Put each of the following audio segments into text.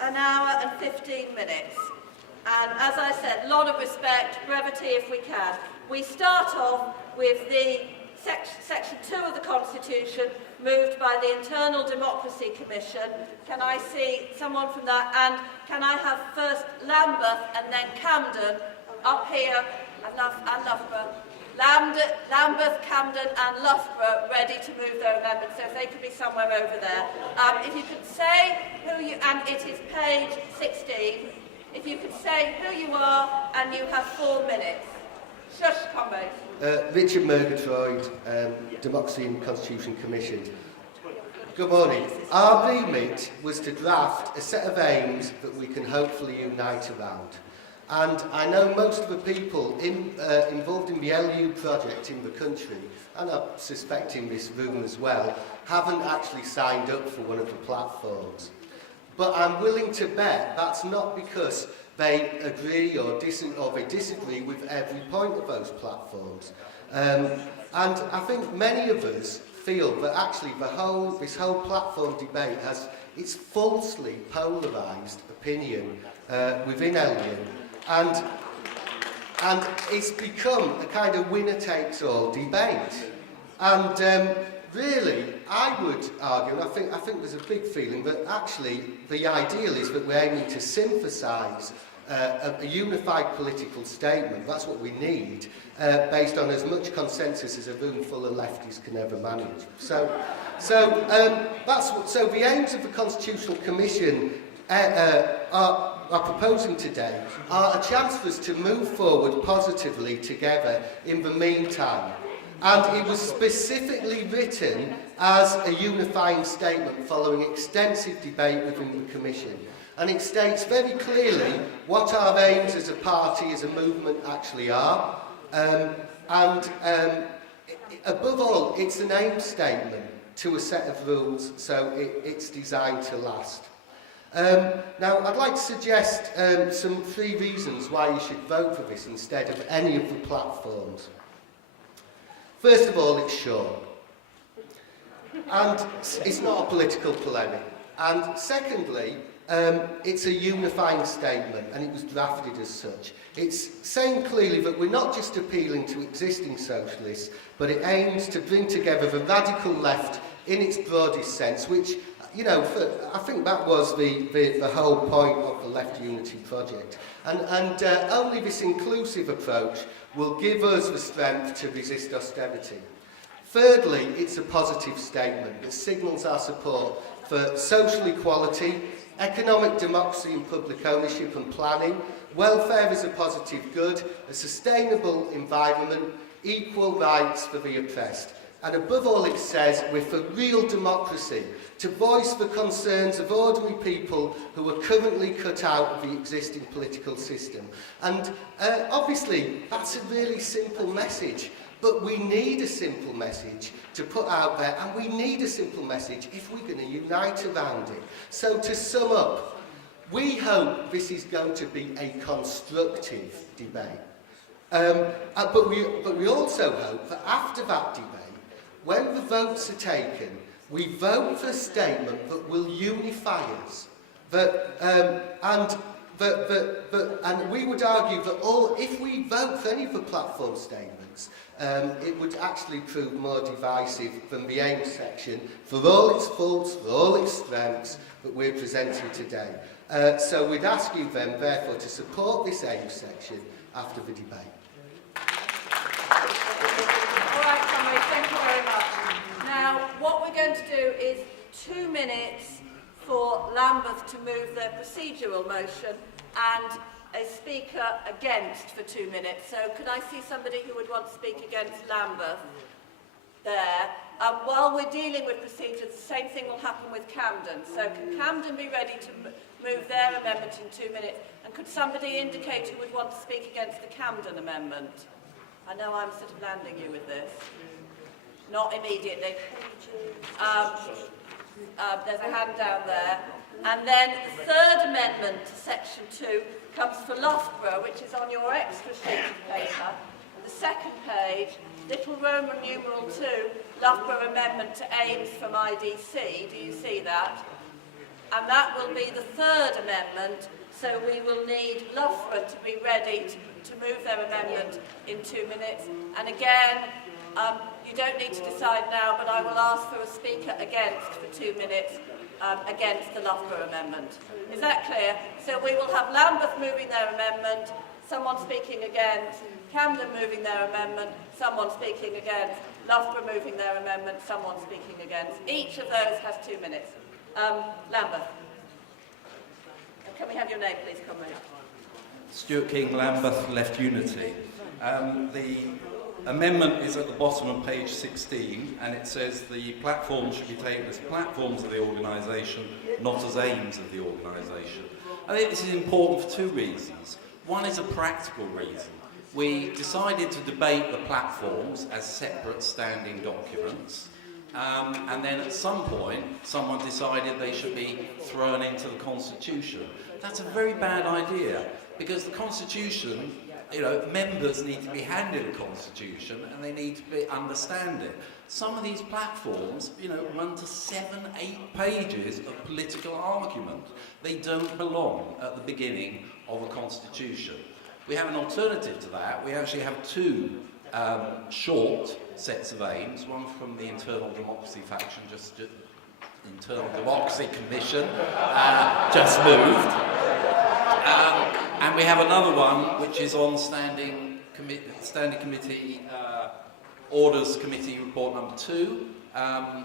an hour and 15 minutes. And as I said, a lot of respect, brevity if we can. We start off with the Section 2 of the Constitution, moved by the Internal Democracy Commission. Can I see someone from that? And can I have first Lambeth and then Camden up here, and Loughborough. Lambeth, Camden and Loughborough ready to move their amendments, so if they could be somewhere over there. If you could say who you, and it is page 16, if you could say who you are and you have 4 minutes. Shush, comrades. Richard Murgatroyd, Democracy and Constitution Commission. Good morning. Our remit was to draft a set of aims that we can hopefully unite around. And I know most of the people involved in the LU project in the country, and I suspect in this room as well, haven't actually signed up for one of the platforms. But I'm willing to bet that's not because they agree or they disagree with every point of those platforms. And I think many of us feel that actually this whole platform debate has its falsely polarised opinion within LU. And it's become a kind of winner-takes-all debate. And really, I would argue, and I think there's a big feeling that actually the ideal is that we're aiming to synthesise a unified political statement. That's what we need, based on as much consensus as a room full of lefties can ever manage. So the aims of the Constitutional Commission are proposing today are a chance for us to move forward positively together in the meantime. And it was specifically written as a unifying statement following extensive debate within the Commission. And it states very clearly what our aims as a party, as a movement actually are. Above all, it's an aim statement to a set of rules, so it's designed to last. Now, I'd like to suggest some 3 reasons why you should vote for this instead of any of the platforms. First of all, it's short. And it's not a political polemic. And secondly, it's a unifying statement, and it was drafted as such. It's saying clearly that we're not just appealing to existing socialists, but it aims to bring together the radical left in its broadest sense, which, you know, I think that was the whole point of the Left Unity project. And only this inclusive approach will give us the strength to resist austerity. Thirdly, it's a positive statement that signals our support for social equality, economic democracy and public ownership and planning, welfare as a positive good, a sustainable environment, equal rights for the oppressed. And above all, it says we're for real democracy, to voice the concerns of ordinary people who are currently cut out of the existing political system. And obviously, that's a really simple message. But we need a simple message to put out there, and we need a simple message if we're going to unite around it. So to sum up, we hope this is going to be a constructive debate. But we also hope that after that debate, when the votes are taken, we vote for a statement that will unify us. And we would argue that if we vote for any of the platform statements, it would actually prove more divisive than the aim section for all its faults, for all its strengths that we're presenting today. So we'd ask you then, therefore, to support this aim section after the debate. All right, comrades, thank you very much. Now, what we're going to do is 2 minutes for Lambeth to move their procedural motion and a speaker against for 2 minutes. So could I see somebody who would want to speak against Lambeth there? While we're dealing with procedures, the same thing will happen with Camden. So can Camden be ready to move their amendment in 2 minutes? And could somebody indicate who would want to speak against the Camden amendment? I know I'm sort of landing you with this. Not immediately. There's a hand down there. And then the third amendment to section 2 comes for Loughborough, which is on your extra sheet of paper. The second page, little Roman numeral 2, Loughborough amendment to aims from IDC. Do you see that? and that will be the third amendment, so we will need Loughborough to be ready to move their amendment in 2 minutes. And again, you don't need to decide now, but I will ask for a speaker against for 2 minutes against the Loughborough amendment. Is that clear? So we will have Lambeth moving their amendment, someone speaking against, Camden moving their amendment, someone speaking against, Loughborough moving their amendment, someone speaking against. Each of those has 2 minutes. Lambeth. Can we have your name, please, comrade? Stewart King, Lambeth, Left Unity. The amendment is at the bottom of page 16, and it says the platforms should be taken as platforms of the organisation, not as aims of the organisation. I think this is important for 2 reasons. One is a practical reason. We decided to debate the platforms as separate standing documents, and then at some point someone decided they should be thrown into the Constitution. That's a very bad idea, because the Constitution, members need to be handed a Constitution and they need to understand it. Some of these platforms, run to 7, 8 pages of political argument. They don't belong at the beginning of a Constitution. We have an alternative to that. We actually have 2 short sets of aims, one from the Internal Democracy faction, Internal Democracy Commission, just moved. And we have another one which is on Standing Committee Orders Committee Report number 2,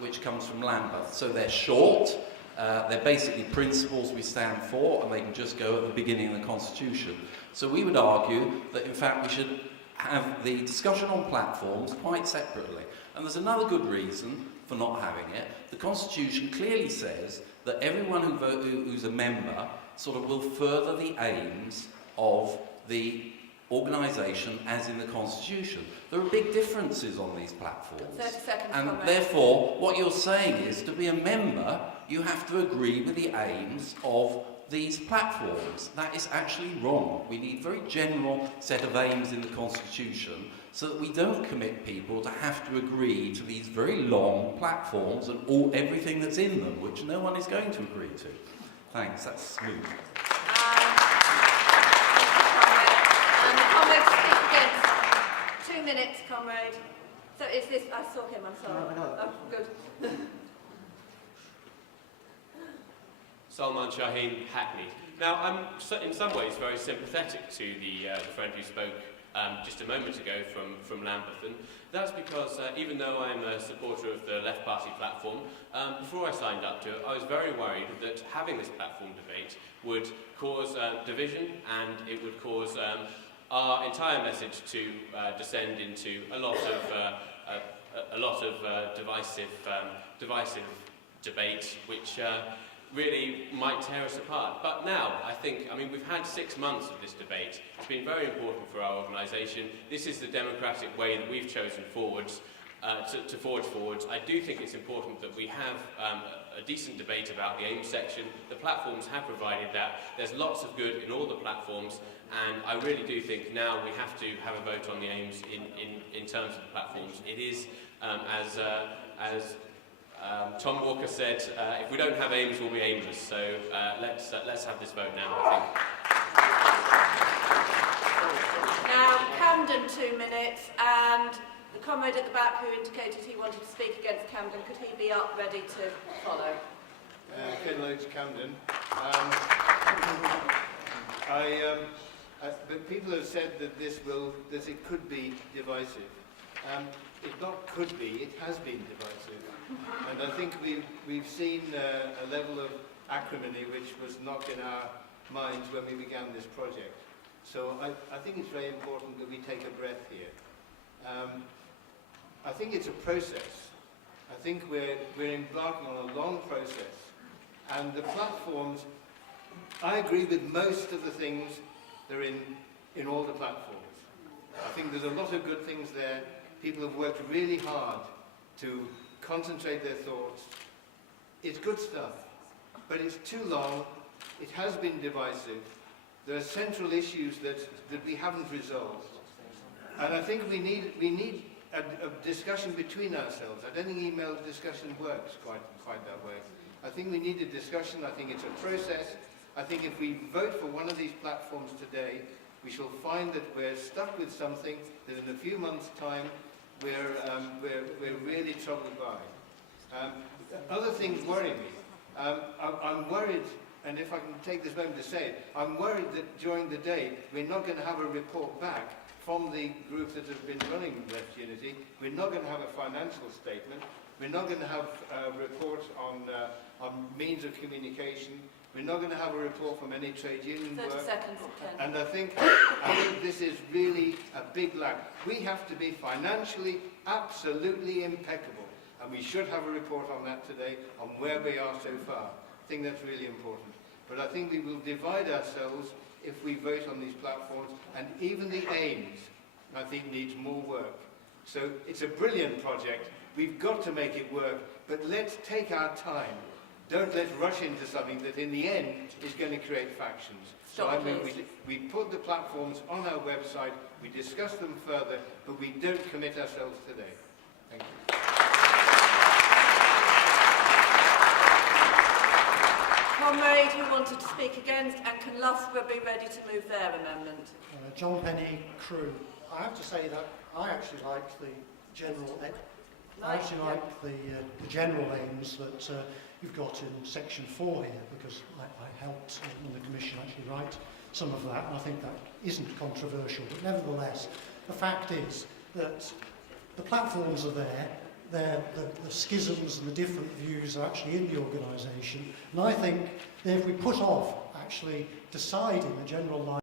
which comes from Lambeth. So they're short, they're basically principles we stand for, and they can just go at the beginning of the Constitution. So we would argue that in fact we should have the discussion on platforms quite separately. And there's another good reason for not having it. The Constitution clearly says that everyone who's a member sort of will further the aims of the organisation as in the Constitution. There are big differences on these platforms. 30 seconds, and comment. therefore, what you're saying is, to be a member, you have to agree with the aims of these platforms. That is actually wrong. We need a very general set of aims in the Constitution so that we don't commit people to have to agree to these very long platforms and everything that's in them, which no one is going to agree to. Thanks, that's smooth. And the comrade speak against 2 minutes, comrade. So is this, I saw him, I'm sorry. Oh, good. Salma and Jahid, Hackney. Now, I'm in some ways very sympathetic to the friend who spoke just a moment ago from Lambeth, and that's because even though I'm a supporter of the Left Party platform, before I signed up to it, I was very worried that having this platform debate would cause division, and it would cause our entire message to descend into a lot of divisive debate, which really might tear us apart. But now, we've had 6 months of this debate. It's been very important for our organisation. This is the democratic way that we've chosen forwards, to forge forwards. I do think it's important that we have a decent debate about the aim section. The platforms have provided that. There's lots of good in all the platforms, and I really do think now we have to have a vote on the aims in terms of the platforms. It is, as Tom Walker said, if we don't have aims, we'll be aimless. So let's have this vote now, I think. Now, Camden, 2 minutes, and the comrade at the back who indicated he wanted to speak against Camden, could he be up ready to follow? Loach, Camden. But people have said that that it could be divisive. It not could be, it has been divisive. And I think we've seen a level of acrimony which was not in our minds when we began this project. So I think it's very important that we take a breath here. I think it's a process. I think we're embarking on a long process. And the platforms, I agree with most of the things that are in all the platforms. I think there's a lot of good things there. People have worked really hard to concentrate their thoughts. It's good stuff, but it's too long. It has been divisive. There are central issues that we haven't resolved. And I think we need a discussion between ourselves. I don't think email discussion works quite that way. I think we need a discussion. I think it's a process. I think if we vote for one of these platforms today, we shall find that we're stuck with something that in a few months' time we're really troubled by. Other things worry me. I'm worried, and if I can take this moment to say it, I'm worried that during the day we're not going to have a report back from the group that has been running Left Unity. We're not going to have a financial statement. We're not going to have a report on means of communication. We're not going to have a report from any trade union 30 work. seconds, Ken. And I think this is really a big lack. We have to be financially absolutely impeccable. And we should have a report on that today, on where we are so far. I think that's really important. But I think we will divide ourselves if we vote on these platforms, and even the aims, I think, needs more work. So it's a brilliant project. We've got to make it work, but let's take our time. Don't let's rush into something that in the end is going to create factions. So I mean, we put the platforms on our website, we discuss them further, but we don't commit ourselves today. Thank you. Comrade who wanted to speak against, and can Loughborough be ready to move their amendment? John Penny, Crew. I have to say that I actually liked the general. The general aims that you've got in section 4 here, because I helped in the Commission actually write some of that, and I think that isn't controversial. But nevertheless, the fact is that the platforms are there. The schisms and the different views are actually in the organisation, and I think that if we put off actually deciding the general line